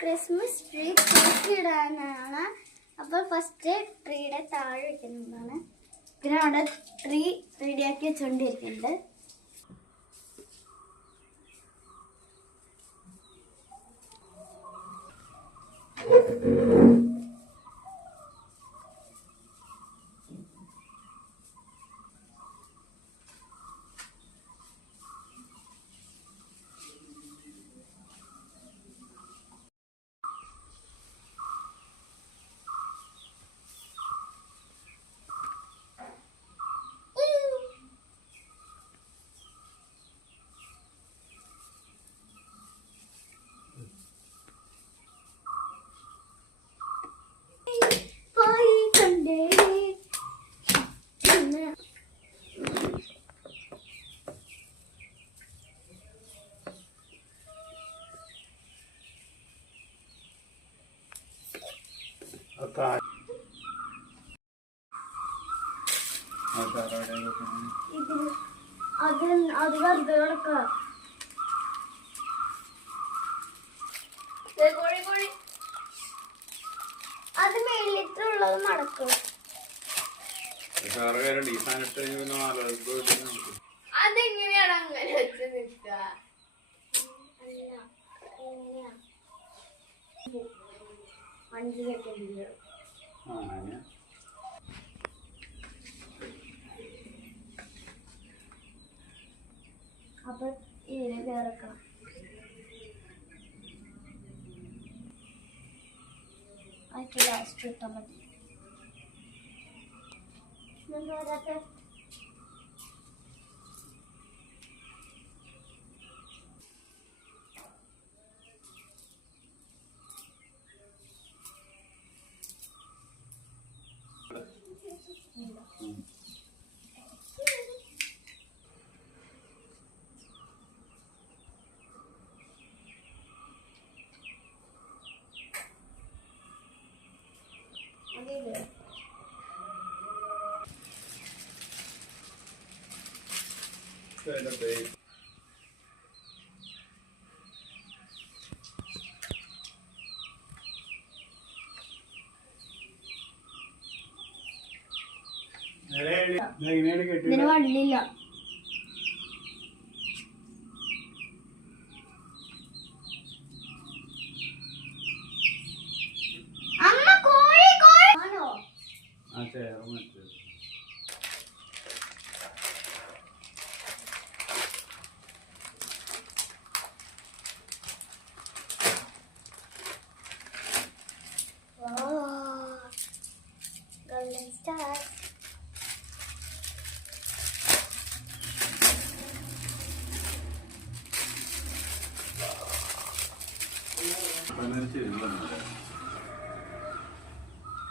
Christmas tree തൂക്കിയിടാനാണ്. അപ്പോൾ first ട്രീയുടെ താഴെ വെക്കുന്നതാണ്. പിന്നെ അവിടെ ട്രീ റെഡിയാക്കി വെച്ചുകൊണ്ടിരിക്കുന്നുണ്ട്. അത് മേളിട്ടുള്ളത് നടക്കും. അതെങ്ങനെയാണ് അങ്ങനെ വെച്ച് നിൽക്കുക? അല്ല 5 സെക്കൻഡ്. അപ്പൊ ഇതിനെ വേറെക്കണം. അതിക്ക് ലാസ്റ്റ് ഇട്ടാൽ മതി. വരാത്തെ ഇതിന് വള്ളിയില്ല. അമ്മ കോഴി ആണോ? Golden star.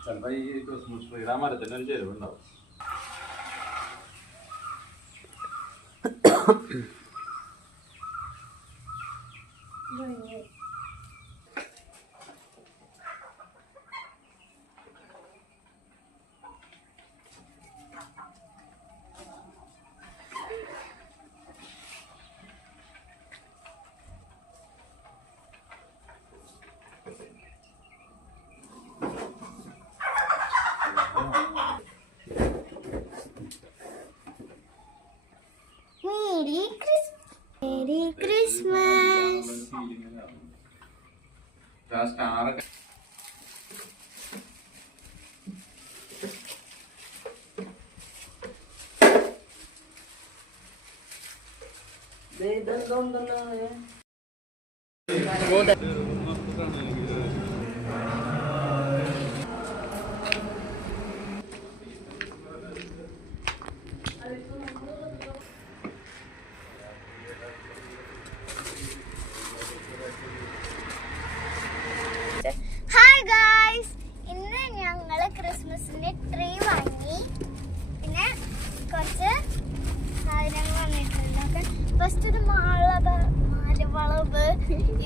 ചിലപ്പോ ഈ ക്രിസ്മസ് ട്രീയുടെ മരത്തിന് ഒരു ചെരുവുണ്ടാവും. Merry Christmas. ഹായ് ഗായ്സ്, ഇന്ന് ഞങ്ങള് ക്രിസ്മസിന്റെ ട്രീ വാങ്ങി. പിന്നെ കുറച്ച് സാധനങ്ങൾ വന്നിട്ടുണ്ട്. ഫസ്റ്റ് ഒരു മാലവളവ്.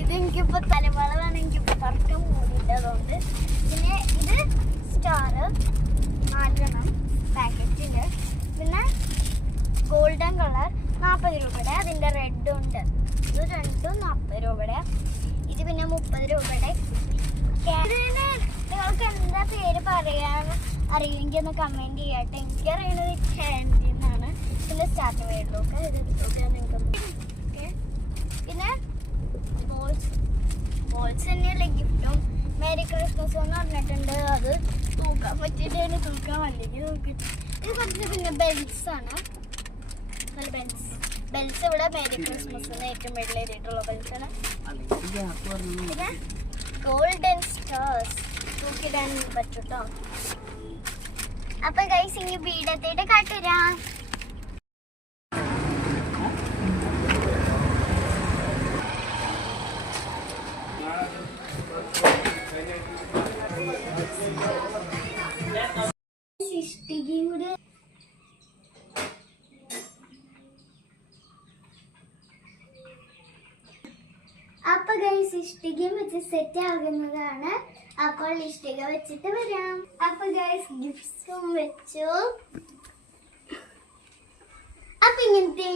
ഇത് എനിക്കിപ്പോ തലവളവാണ്, എനിക്കിപ്പോ കറക്റ്റ് മൂടിയിട്ടതുകൊണ്ട്. പിന്നെ ഇത് സ്റ്റാർ 4 പാക്കറ്റില്. പിന്നെ ഗോൾഡൻ കളർ 40 രൂപയുടെ, അതിന്റെ റെഡ് ഉണ്ട്. ഇത് രണ്ടും 40 രൂപയുടെ. ഇത് പിന്നെ 30 രൂപയുടെ പേര് പറയാൻ അറിയെങ്കിൽ ഒന്ന് കമന്റ് ചെയ്യാട്ടെ. എനിക്ക് അറിയുന്നത് ക്യാൻഡി എന്നാണ്. പിന്നെ സ്റ്റാർട്ടിങ് വേണ്ടോക്കെ ഇതെടുത്തോക്കെ നിങ്ങൾക്ക്. പിന്നെ ബോൾസ് തന്നെയല്ലേ ഗിഫ്റ്റും. മേരി ക്രിസ്മസ് എന്ന് പറഞ്ഞിട്ടുണ്ട്. അത് തൂക്കാൻ പറ്റിയിട്ട് തൂക്കാൻ അല്ലെങ്കിൽ നോക്കിയിട്ട് ഇത് കുറച്ച്. പിന്നെ ബെൽസ് ആണ്. ബെൽസ് ഇവിടെ മേരി ക്രിസ്മസിന് ഏറ്റവും വലിയ എഴുതിയിട്ടുള്ള ബെൽസ് ആണ്. പിന്നെ ഗോൾഡൻ സ്റ്റാർസ് തൂക്കിടാൻ പറ്റൂട്ടോ. അപ്പൊ ഗൈസ് ഇനി വീടത്തേട്ട് കാട്ടുതരാം. സൃഷ്ടികയുടെ അപ്പൊ ഗൈസ് ഇഷ്ടികയും വെച്ച് സെറ്റ് ആകുന്നതാണ്. അപ്പോൾ ഇഷ്ടിക വെച്ചിട്ട് വരാം. അപ്പൊ ഗൈസ് ഗിഫ്റ്റ്സും വെച്ചു. അപ്പൊ ഇങ്ങനത്തെ